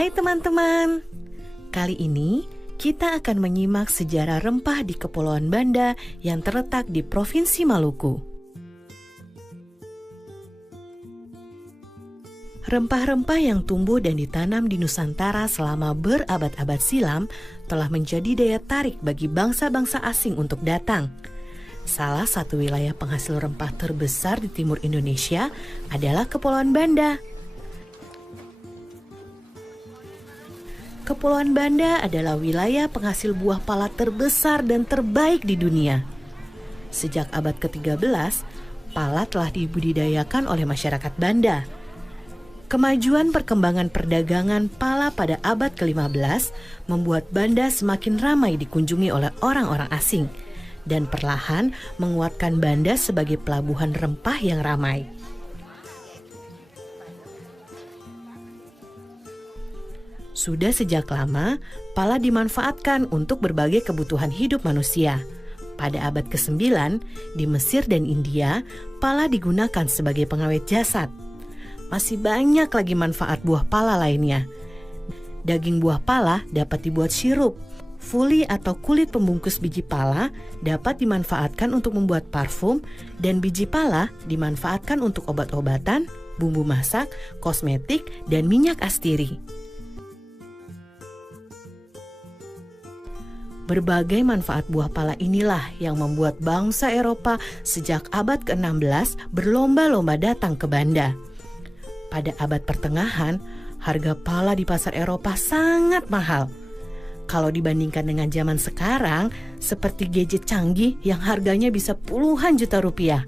Hai teman-teman, kali ini kita akan menyimak sejarah rempah di Kepulauan Banda yang terletak di Provinsi Maluku. Rempah-rempah yang tumbuh dan ditanam di Nusantara selama berabad-abad silam telah menjadi daya tarik bagi bangsa-bangsa asing untuk datang. Salah satu wilayah penghasil rempah terbesar di timur Indonesia adalah Kepulauan Banda. Kepulauan Banda adalah wilayah penghasil buah pala terbesar dan terbaik di dunia. Sejak abad ke-13, pala telah dibudidayakan oleh masyarakat Banda. Kemajuan perkembangan perdagangan pala pada abad ke-15 membuat Banda semakin ramai dikunjungi oleh orang-orang asing dan perlahan menguatkan Banda sebagai pelabuhan rempah yang ramai. Sudah sejak lama, pala dimanfaatkan untuk berbagai kebutuhan hidup manusia. Pada abad ke-9, di Mesir dan India, pala digunakan sebagai pengawet jasad. Masih banyak lagi manfaat buah pala lainnya. Daging buah pala dapat dibuat sirup. Fuli atau kulit pembungkus biji pala dapat dimanfaatkan untuk membuat parfum, dan biji pala dimanfaatkan untuk obat-obatan, bumbu masak, kosmetik, dan minyak astiri. Berbagai manfaat buah pala inilah yang membuat bangsa Eropa sejak abad ke-16 berlomba-lomba datang ke Banda. Pada abad pertengahan, harga pala di pasar Eropa sangat mahal. Kalau dibandingkan dengan zaman sekarang, seperti gadget canggih yang harganya bisa puluhan juta rupiah.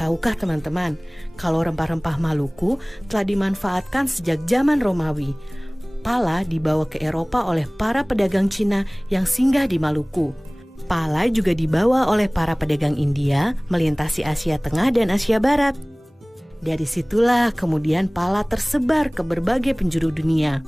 Tahukah teman-teman, kalau rempah-rempah Maluku telah dimanfaatkan sejak zaman Romawi. Pala dibawa ke Eropa oleh para pedagang Cina yang singgah di Maluku. Pala juga dibawa oleh para pedagang India melintasi Asia Tengah dan Asia Barat. Dari situlah kemudian pala tersebar ke berbagai penjuru dunia.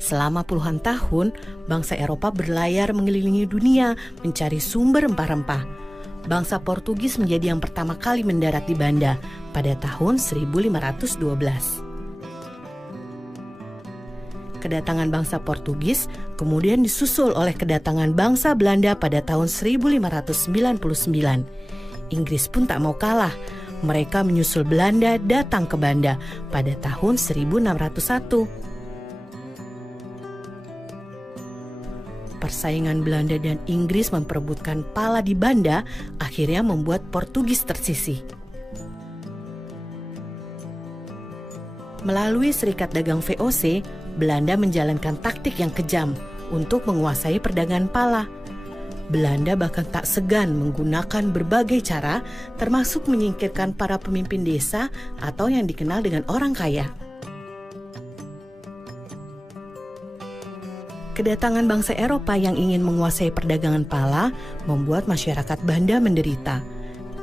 Selama puluhan tahun, bangsa Eropa berlayar mengelilingi dunia mencari sumber rempah-rempah. Bangsa Portugis menjadi yang pertama kali mendarat di Banda pada tahun 1512. Kedatangan bangsa Portugis kemudian disusul oleh kedatangan bangsa Belanda pada tahun 1599. Inggris pun tak mau kalah. Mereka menyusul Belanda datang ke Banda pada tahun 1601. Persaingan Belanda dan Inggris memperebutkan pala di Banda akhirnya membuat Portugis tersisih. Melalui Serikat Dagang VOC, Belanda menjalankan taktik yang kejam untuk menguasai perdagangan pala. Belanda bahkan tak segan menggunakan berbagai cara, termasuk menyingkirkan para pemimpin desa atau yang dikenal dengan orang kaya. Kedatangan bangsa Eropa yang ingin menguasai perdagangan pala membuat masyarakat Banda menderita.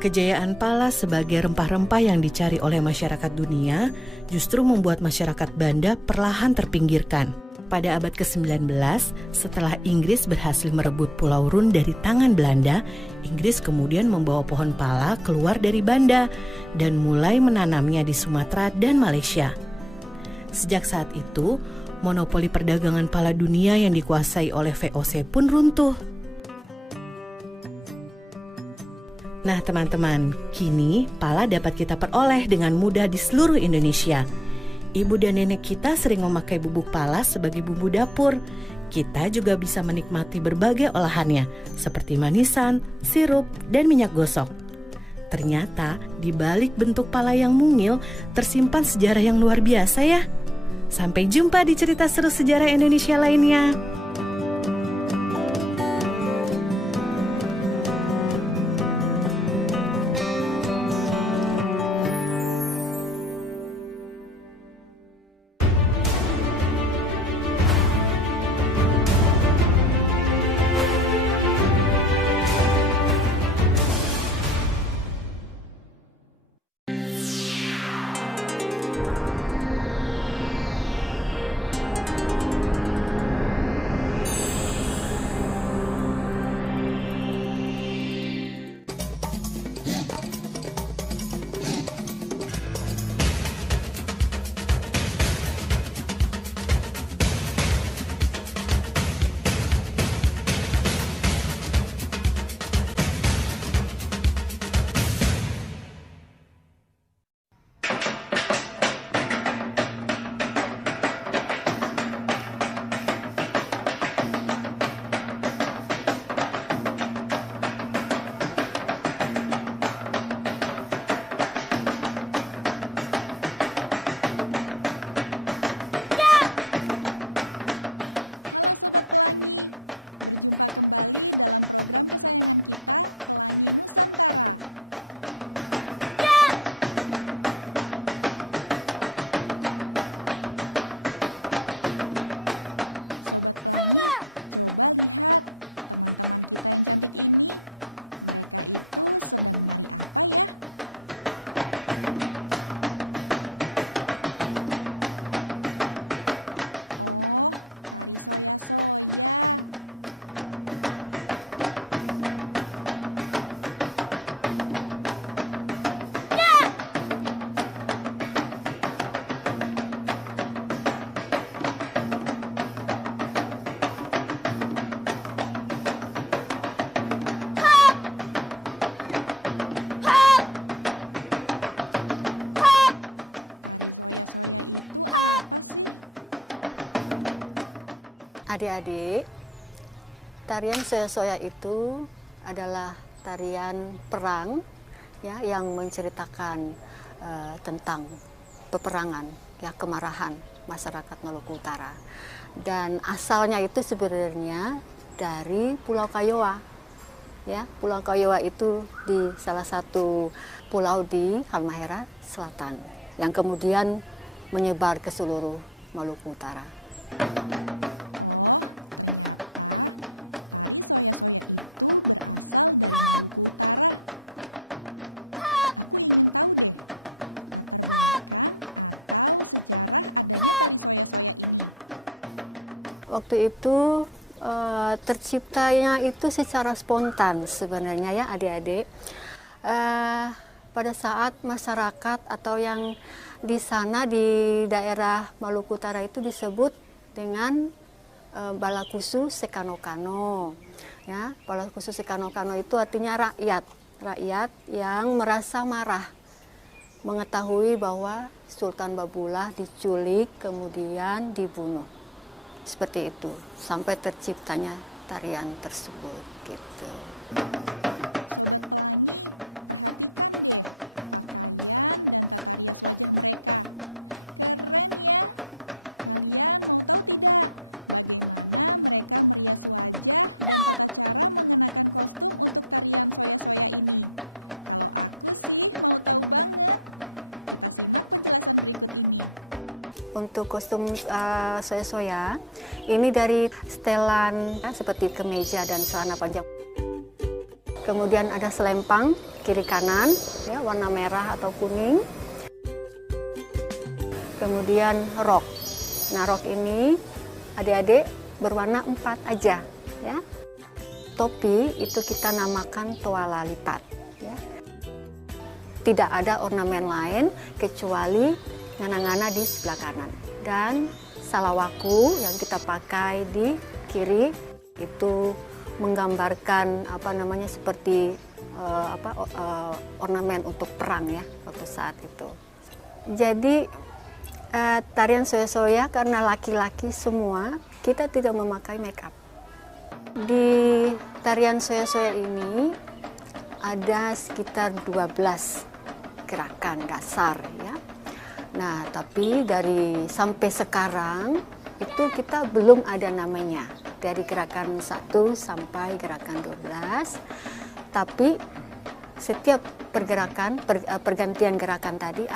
Kejayaan pala sebagai rempah-rempah yang dicari oleh masyarakat dunia justru membuat masyarakat Banda perlahan terpinggirkan. Pada abad ke-19, setelah Inggris berhasil merebut Pulau Run dari tangan Belanda, Inggris kemudian membawa pohon pala keluar dari Banda dan mulai menanamnya di Sumatera dan Malaysia. Sejak saat itu, monopoli perdagangan pala dunia yang dikuasai oleh VOC pun runtuh. Nah teman-teman, kini pala dapat kita peroleh dengan mudah di seluruh Indonesia. Ibu dan nenek kita sering memakai bubuk pala sebagai bumbu dapur. Kita juga bisa menikmati berbagai olahannya, seperti manisan, sirup, dan minyak gosok. Ternyata di balik bentuk pala yang mungil tersimpan sejarah yang luar biasa ya. Sampai jumpa di cerita seru sejarah Indonesia lainnya. Halo Sobat Pelangi, berjumpa kembali dalam program kesayangan kita, Pelangi Nusantara. Sobat Pelangi, coba lihat teman-teman kita yang cantik ini. Mereka itu sedang menari apa ya? Oh, tari soya-soya. Tari soya-soya itu apa sih? Adik-adik, tarian soya-soya itu adalah tarian perang ya yang menceritakan tentang peperangan ya, kemarahan masyarakat Maluku Utara. Dan asalnya itu sebenarnya dari Pulau Kayowa. Ya, Pulau Kayowa itu di salah satu pulau di Halmahera Selatan yang kemudian menyebar ke seluruh Maluku Utara. Oh, ternyata tari soya-soya itu berasal dari Maluku Utara. Aku ingin tahu deh, latar belakang atau sejarah adanya tari soya-soya ini. Waktu itu terciptanya itu secara spontan sebenarnya ya adik-adik. Pada saat masyarakat atau yang di sana di daerah Maluku Utara itu disebut dengan Balakusu Sekano-Kano. Ya, Balakusu Sekano-Kano itu artinya rakyat yang merasa marah mengetahui bahwa Sultan Babullah diculik kemudian dibunuh. Seperti itu sampai terciptanya tarian tersebut gitu. Sobat Pelangi, perhatikan deh pakaian dan tata rias wajah mereka. Keren ya. Kalian mau tahu tidak bagaimana mereka merias wajah dan tata cara mengenakan kostum untuk tarian soya-soya ini? Kalau aku sih mau tahu banget. Kita simak penjelasan berikut ini. Untuk kostum soya-soya, ini dari setelan ya, seperti kemeja dan celana panjang. Kemudian ada selempang kiri kanan, ya, warna merah atau kuning. Kemudian rok. Nah, rok ini adik-adik berwarna 4 aja, ya. Topi itu kita namakan toala lipat, ya. Tidak ada ornamen lain kecuali ngana-ngana di sebelah kanan. Dan salawaku yang kita pakai di kiri itu menggambarkan seperti ornamen untuk perang ya waktu saat itu. Jadi tarian soya-soya karena laki-laki semua, kita tidak memakai make up. Di tarian soya-soya ini ada sekitar 12 gerakan dasar ya. Nah, tapi sampai sekarang itu kita belum ada namanya. Dari gerakan 1 sampai gerakan 12. Tapi setiap pergantian gerakan tadi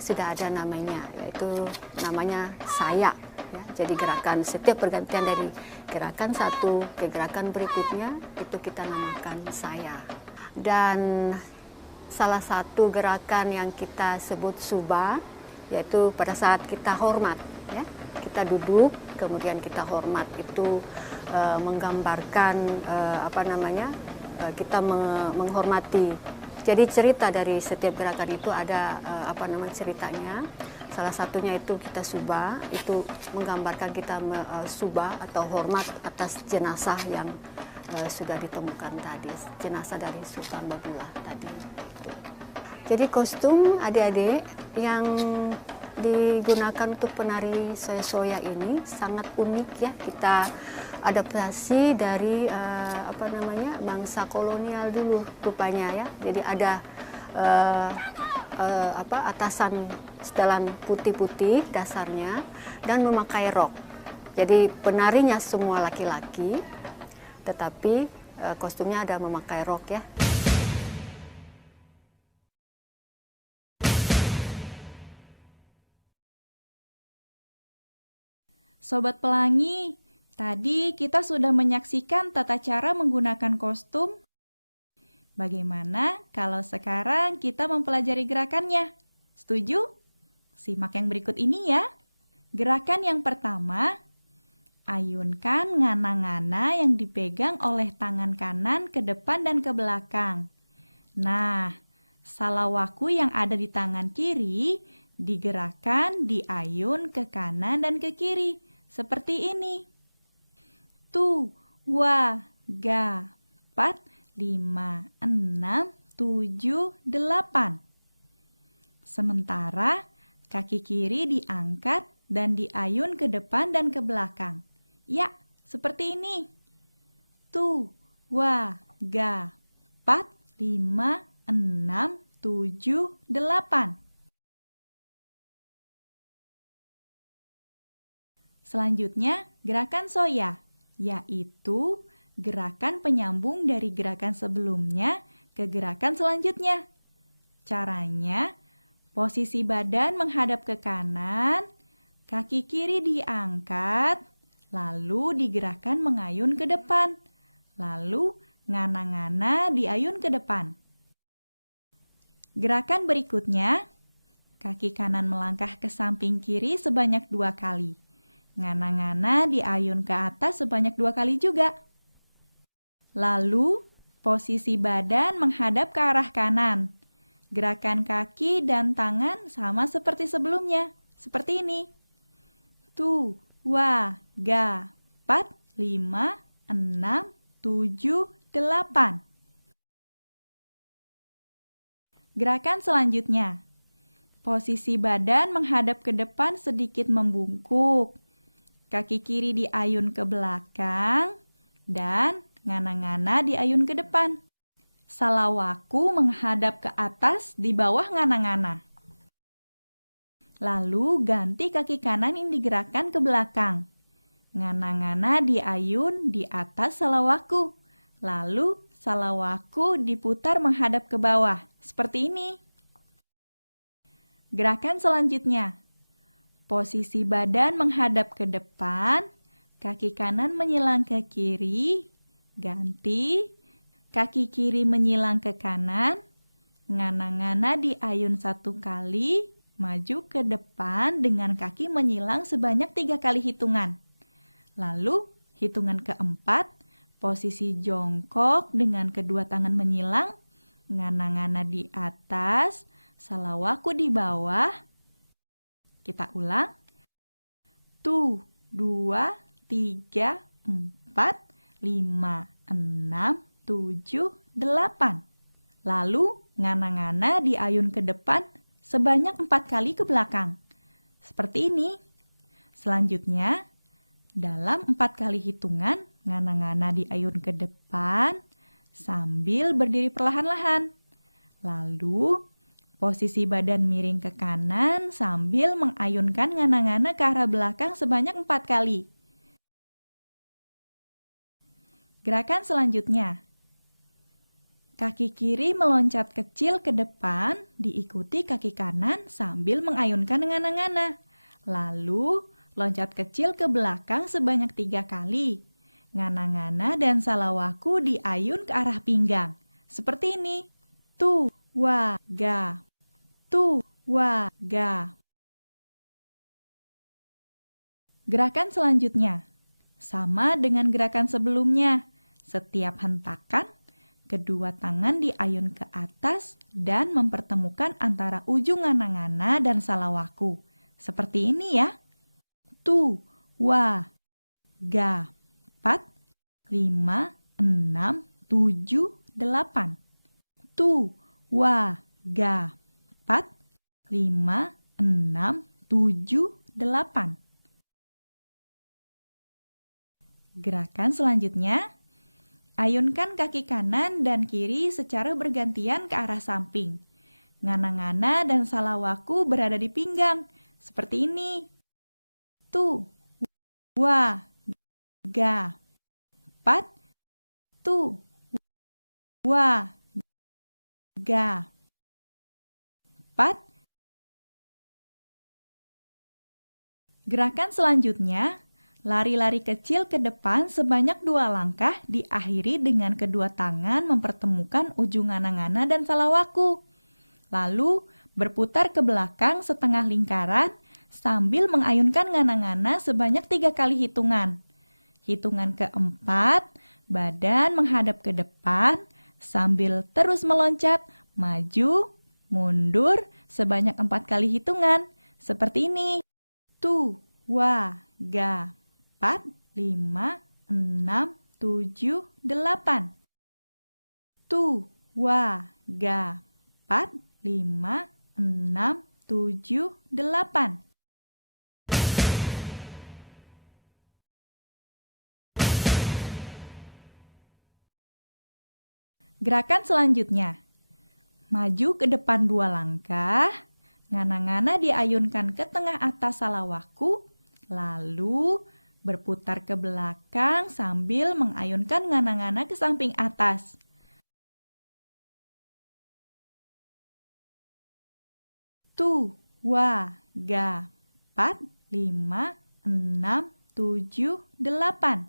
sudah ada namanya, yaitu namanya saya ya. Jadi setiap pergantian dari gerakan 1 ke gerakan berikutnya itu kita namakan saya. Dan salah satu gerakan yang kita sebut suba, yaitu pada saat kita hormat ya. Kita duduk kemudian kita hormat, itu menggambarkan kita menghormati. Jadi cerita dari setiap gerakan itu ada ceritanya. Salah satunya itu kita suba, itu menggambarkan kita suba atau hormat atas jenazah yang sudah ditemukan tadi, jenazah dari Sultan Babullah tadi. Jadi kostum adik-adik yang digunakan untuk penari soya-soya ini sangat unik ya. Kita adaptasi dari bangsa kolonial dulu rupanya ya. Jadi ada atasan setelan putih-putih dasarnya dan memakai rok Jadi penarinya semua laki-laki, tetapi kostumnya ada memakai rok ya. Sobat Pelangi, tadi kita sudah menyaksikan tata cara menggunakan kostum. Bagaimana kalau sekarang kita mempelajari gerakannya? Setuju? Simak yang berikut ini ya. Gerakan yang pertama, ayunkan ngana-ngana yang dipegang oleh tangan kanan ke depan dan ke belakang. Nah, salawaku yang ada di tangan kiri digerakkan, diayun ke kanan dan ke kiri. Seperti ini. Tu, wa, ga, 4, 5, 6, 7, 8. Sementara kaki kiri diangkat dan diayun ke depan dan ke belakang. Ya, seperti ini. Tu, wa, ga, 4, 5, 6, 7, 8. Selanjutnya, gerakan soya, yaitu gerakan penyambung dari gerakan sebelumnya ke gerakan selanjutnya. Caranya, posisi badan menghadap ke kanan, kaki kiri diangkat, lalu digerakkan mengayun ke depan, lalu ngana-ngana diayun ke depan. Gerakan berikutnya, kaki kanan melangkah ke samping kiri sebanyak 2 kali. Ngana-ngana diayun ke atas sebanyak 2 kali juga. Lalu, posisi badan menghadap ke arah kanan. Gerakan kaki dan tangan sama seperti sebelumnya. Seperti ini. Tu, wa, ga, 4, 5, 6, 7, 8. Gerakan selanjutnya. Posisi badan menghadap ke depan sedikit membungkuk. Kaki kiri diayun ke belakang dan ngana-ngana diayun ke depan. Salawaku menghadap ke atas di bawah ngana-ngana. Lalu ganti kaki kanan yang digerakkan ke belakang. Ngana-ngana diayun di atas salawaku. Lalu salawaku diputar menghadap ke bawah. Seperti ini. Gerakan selanjutnya. Posisi badan menghadap ke depan, kaki kanan menyilang ke kiri, ganti, kaki kiri menyilang ke kanan, ngana-ngana diayun 1 kali, maju ke depan dengan kaki menyilang sebanyak 3 kali hitungan. Lalu, hitungan keempat, posisi jongkok dengan kedua tangan menyilang, ngana-ngana di atas, salawaku di bawah. Kita ulang. Tu, 2, 3, 4, 5, 6, 7, 8. Lalu ngana-ngana diayun ke depan sebanyak 4 kali ke belakang. Seperti ini. Selanjutnya, dalam 4 kali hitungan, ngana-ngana diayun ke depan sambil berdiri perlahan-lahan. Lalu, posisi badan miring ke kanan sambil mengayunkan ngana-ngana ke arah belakang sebanyak 4 kali. Gerakan selanjutnya. Kaki kiri meloncat kecil ke depan, diikuti kaki kanan sambil mengayunkan ngana-ngana. Lalu, loncat kecil ke belakang sebanyak 3 kali. Ngana-ngana dan salawaku diayun ke arah pinggang. Seperti ini. Tu, wa, ga. Tu, wa, ga. Gerakan selanjutnya. Sama dengan gerakan sebelumnya. Setiap hentakan, kedua tangan diayun ke atas dan mempertemukan antara ujung ngana-ngana dan salawaku. Seperti ini ya. Tu, wa, ga. 4, 5, 6, 7, 8. Tu, wa, ga. 4, 5, 6, 7, 8. Gerakan selanjutnya, ayunkan kaki kanan dan kiri secara bergantian ke arah samping. Ngana-ngana dan salawaku berada di pinggang, seperti ini. Tu, wa, ga. 4. Tu, wa, ga. 4. Gerakan selanjutnya, lari-lari kecil ke depan sebanyak 2 langkah diakhiri dengan kedua tangan mempertemukan ujung ngana-ngana dan salawaku. Lalu berputar ke belakang setengah lingkaran sambil mengayunkan ngana-ngana sebanyak 3 kali hitungan. Hitungan keempat, badan menghadap ke depan sambil terus meloncat, maju, mundur sebanyak 4 kali hitungan. Seperti ini. Tu, wa, ga. 4, 5, 6, 7, 8. Tu, wa, ga. 4, 5, 6, 7, 8. Gerakan selanjutnya. Maju ke depan 2 langkah, ngana-ngana diayunkan ke tengah atas salawaku, lalu berputar ke belakang sambil mengayunkan ngana-ngana ke samping atas. Tu, wa, ga. 4, 5, 6, 7, 8.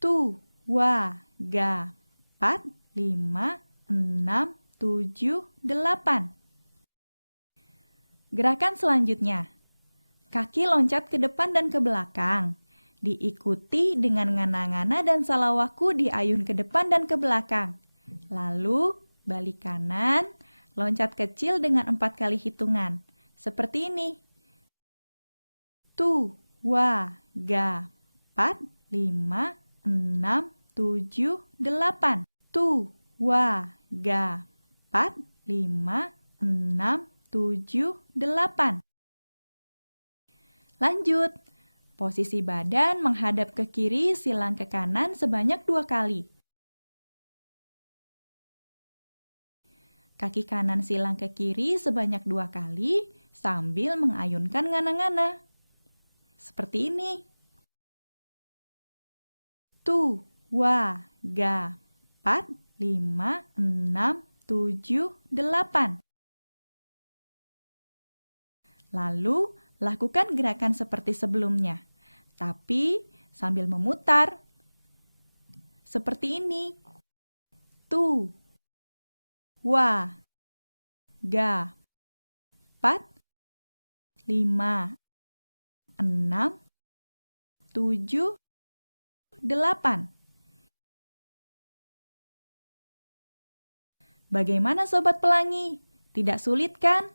Tu, wa, ga. 4, 5, 6, 7, 8. Gerakan selanjutnya. Kaki loncat ke depan dan ke belakang. Diikuti dengan ngana-ngana dan salawaku diayun ke depan dan ke belakang. Lalu balik kanan, loncat kecil dengan 4 kali hitungan. Seperti ini. Tu, wa, ga. 4, 5, 6, 7, 8. Tu, wa, ga. 4, 5, 6, 7, 8. Lanjut. Posisi badan menghadap ke kiri, silang ke kanan sebanyak 2 kali. Kaki kanan silang ke kiri sebanyak 2 kali sambil mengayunkan ngana-ngana. Seperti ini. Tu, wa, ga. 4, 5, 6, 7, 8. Lalu, lakukan gerakan seperti sebelumnya, tapi sambil memutar. Seperti ini. Tu, wa, ga. 4, 5, 6, 7, 8. Bagaimana Sobat Pelangi? Tidak sulit kan?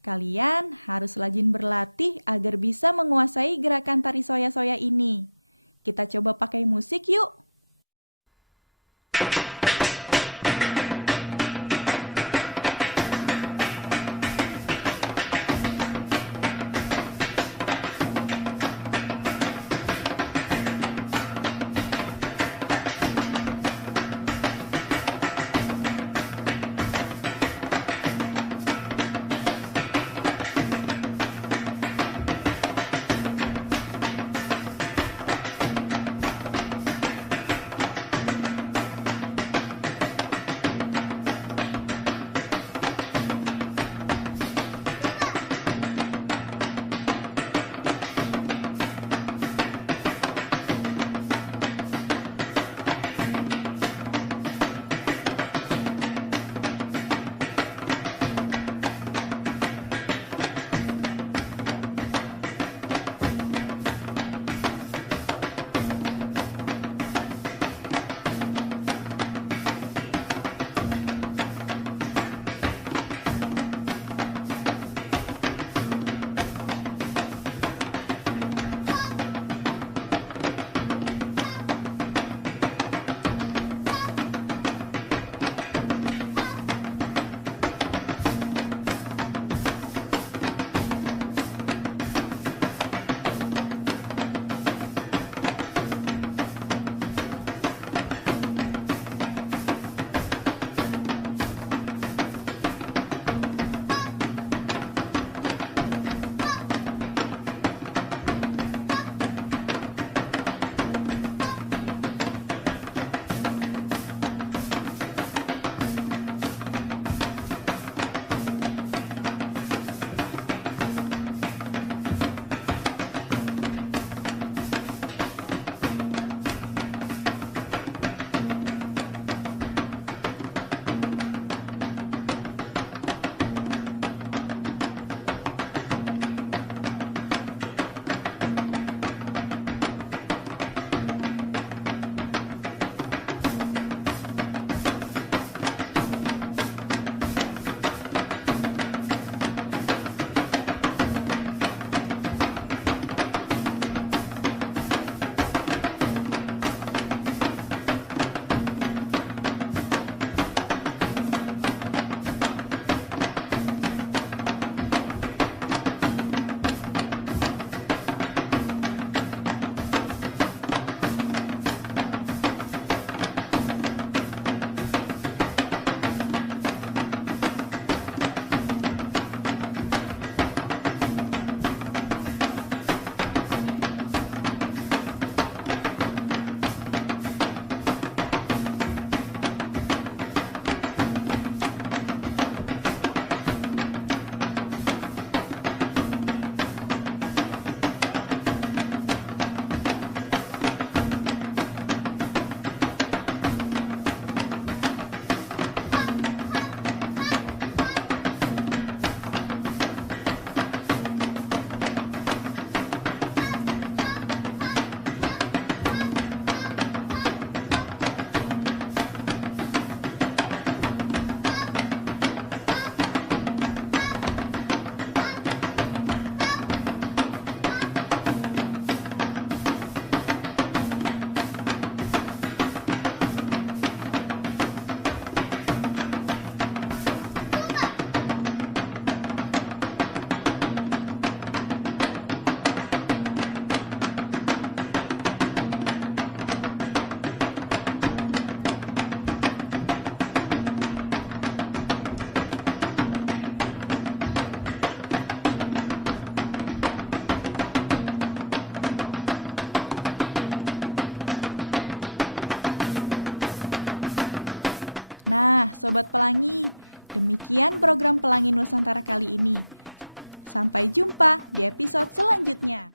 Kalian harus rajin berlatih agar bisa menguasai gerakan tari soya-soya ini. Kita coba pakai musik yuk! Nah, Sobat Pelangi, demikian program Pelangi Nusantara kali ini. Sampai jumpa di episode selanjutnya.